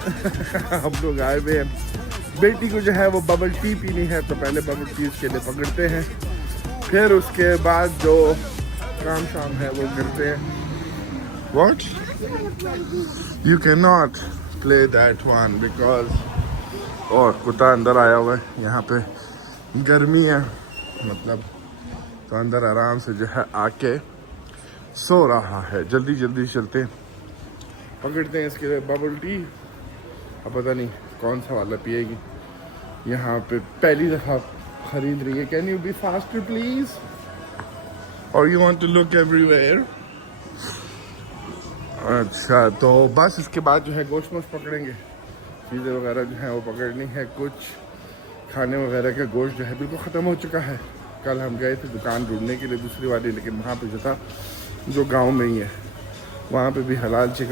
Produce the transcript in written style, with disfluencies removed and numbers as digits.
हम लोग आए हुए हैं, बेटी को जो है वो बबल टी पीनी है, तो पहले बबल टी के लिए पकड़ते हैं, फिर उसके बाद जो काम शाम है वो करते हैं। What? You cannot play that one because और कुत्ता अंदर आया हुआ है, यहाँ पे गर्मी है मतलब, तो अंदर आराम से जो है आके सो रहा है। जल्दी जल्दी चलते हैं, पकड़ते हैं इसके लिए बबल टी। अब पता नहीं कौन सा वाला पिएगी, यहाँ पे पहली दफ़ा खरीद रही है। Can you be faster please, और you want to look everywhere. अच्छा, तो बस इसके बाद जो है गोश्त वोश्त पकड़ेंगे, चीज़ें वगैरह जो है वो पकड़नी है। कुछ खाने वगैरह का गोश्त जो है बिल्कुल ख़त्म हो चुका है। कल हम गए थे दुकान ढूंढने के लिए दूसरी वाली, लेकिन वहाँ पे जो था जो गांव में ही है, वहाँ पे भी हलाल चिकन